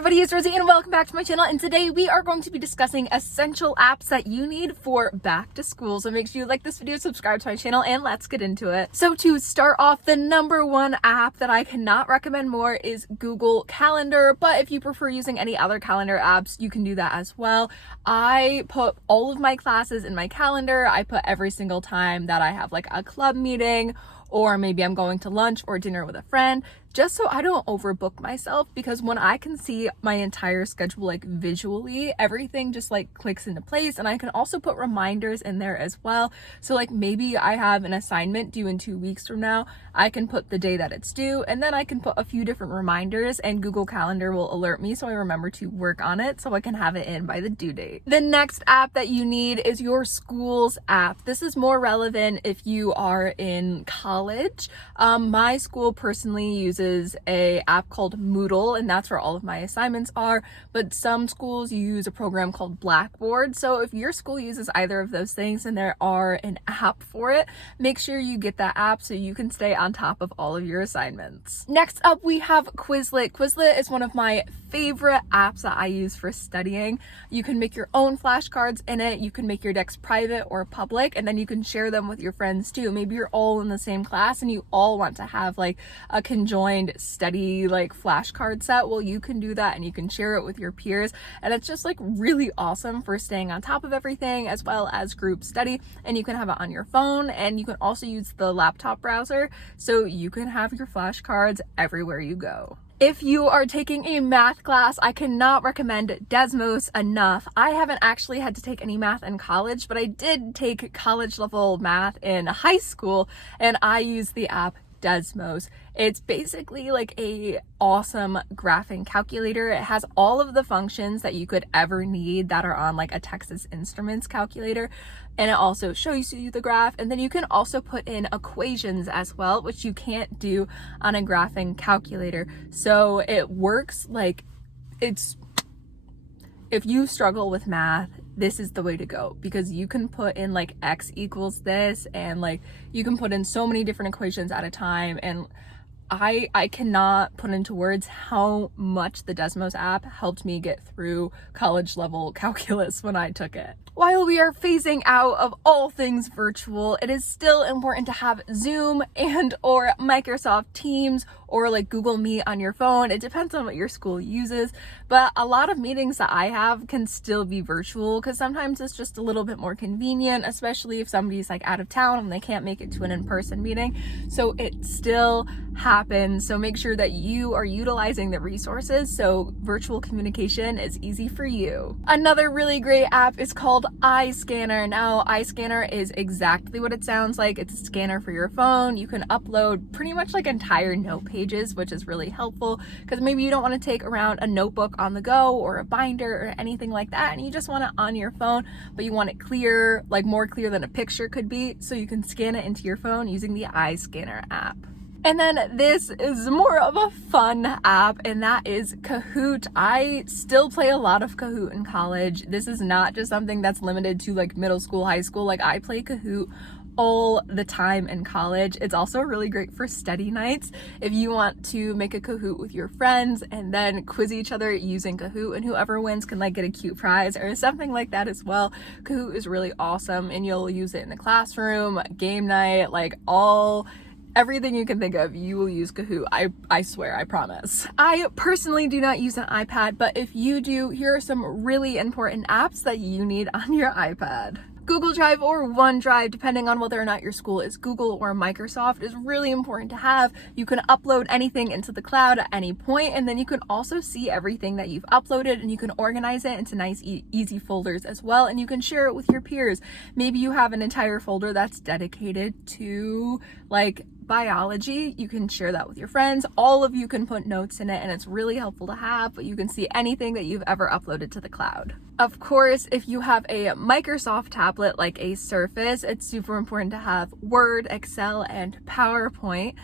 everybody, it's Rosie and welcome back to my channel, and today we are going to be discussing essential apps that you need for back to school. So make sure you like this video, subscribe to my channel, and let's get into it. So to start off, the number one app that I cannot recommend more is Google Calendar, but if you prefer using any other calendar apps, you can do that as well. I put all of my classes in my calendar. I put every single time that I have like a club meeting, or maybe I'm going to lunch or dinner with a friend, just so I don't overbook myself, because when I can see my entire schedule like visually, everything just like clicks into place. And I can also put reminders in there as well. So like maybe I have an assignment due in 2 weeks from now, I can put the day that it's due, and then I can put a few different reminders and Google Calendar will alert me so I remember to work on it so I can have it in by the due date. The next app that you need is your school's app. This is more relevant if you are in college. My school personally uses a app called Moodle, and that's where all of my assignments are, but some schools use a program called Blackboard. So if your school uses either of those things and there are an app for it, make sure you get that app so you can stay on top of all of your assignments. Next up, we have Quizlet. Quizlet is one of my favorite apps that I use for studying. You can make your own flashcards in it, you can make your decks private or public, and then you can share them with your friends too. Maybe you're all in the same class and you all want to have like a conjoined study like flashcard set. Well, you can do that and you can share it with your peers, and it's just like really awesome for staying on top of everything as well as group study. And you can have it on your phone, and you can also use the laptop browser so you can have your flashcards everywhere you go. If you are taking a math class, I cannot recommend Desmos enough. I haven't actually had to take any math in college, but I did take college level math in high school, and I use the app Desmos. It's basically like a awesome graphing calculator. It has all of the functions that you could ever need that are on like a Texas Instruments calculator, and it also shows you the graph, and then you can also put in equations as well, which you can't do on a graphing calculator. So it works like it's, if you struggle with math, this is the way to go, because you can put in like x equals this, and like you can put in so many different equations at a time. And I cannot put into words how much the Desmos app helped me get through college level calculus when I took it. While we are phasing out of all things virtual, it is still important to have Zoom and or Microsoft Teams or like Google Meet on your phone. It depends on what your school uses, but a lot of meetings that I have can still be virtual because sometimes it's just a little bit more convenient, especially if somebody's like out of town and they can't make it to an in-person meeting. So it still happens. So make sure that you are utilizing the resources so virtual communication is easy for you. Another really great app is called iScanner. Now, iScanner is exactly what it sounds like. It's a scanner for your phone. You can upload pretty much like entire note pages, which is really helpful because maybe you don't want to take around a notebook on the go or a binder or anything like that, and you just want it on your phone, but you want it clear, like more clear than a picture could be, so you can scan it into your phone using the iScanner app. And then this is more of a fun app, and that is Kahoot. I still play a lot of Kahoot in college. This is not just something that's limited to like middle school, high school. Like I play Kahoot all the time in college. It's also really great for study nights. If you want to make a Kahoot with your friends and then quiz each other using Kahoot, and whoever wins can like get a cute prize or something like that as well. Kahoot is really awesome, and you'll use it in the classroom, game night, like everything you can think of, you will use Kahoot. I swear, I promise. I personally do not use an iPad, but if you do, here are some really important apps that you need on your iPad. Google Drive or OneDrive, depending on whether or not your school is Google or Microsoft, is really important to have. You can upload anything into the cloud at any point, and then you can also see everything that you've uploaded, and you can organize it into nice, easy folders as well, and you can share it with your peers. Maybe you have an entire folder that's dedicated to like biology. You can share that with your friends. All of you can put notes in it, and it's really helpful to have, but you can see anything that you've ever uploaded to the cloud. Of course, if you have a Microsoft tablet like a Surface, it's super important to have Word, Excel, and PowerPoint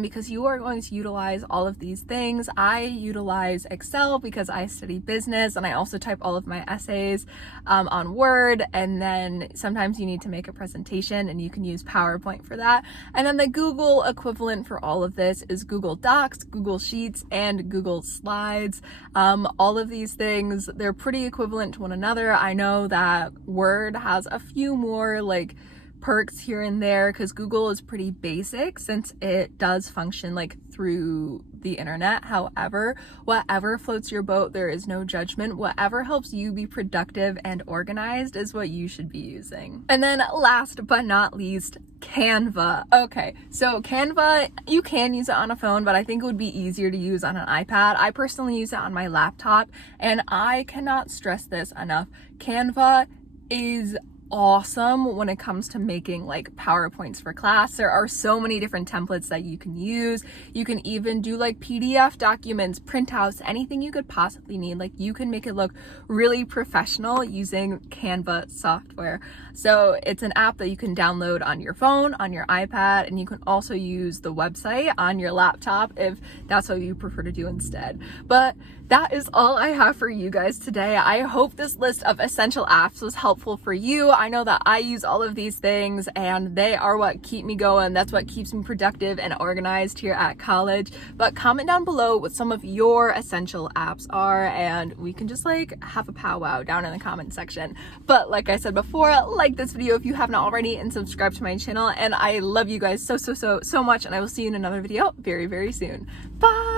because you are going to utilize all of these things. I utilize Excel because I study business, and I also type all of my essays on Word, and then sometimes you need to make a presentation and you can use PowerPoint for that. And then the Google Google equivalent for all of this is Google Docs, Google Sheets, and Google Slides. All of these things, they're pretty equivalent to one another. I know that Word has a few more like perks here and there because Google is pretty basic since it does function like through the internet. However, whatever floats your boat, there is no judgment. Whatever helps you be productive and organized is what you should be using. And then last but not least, Canva. Okay, so Canva, you can use it on a phone, but I think it would be easier to use on an iPad. I personally use it on my laptop, and I cannot stress this enough. Canva is awesome when it comes to making like PowerPoints for class. There are so many different templates that you can use. You can even do like PDF documents, printouts, anything you could possibly need. Like you can make it look really professional using Canva software. So it's an app that you can download on your phone, on your iPad, and you can also use the website on your laptop if that's what you prefer to do instead. But that is all I have for you guys today. I hope this list of essential apps was helpful for you. I know that I use all of these things and they are what keep me going. That's what keeps me productive and organized here at college. But comment down below what some of your essential apps are and we can just like have a powwow down in the comment section. But like I said before, like this video if you haven't already and subscribe to my channel. And I love you guys so much, and I will see you in another video very, very soon. Bye!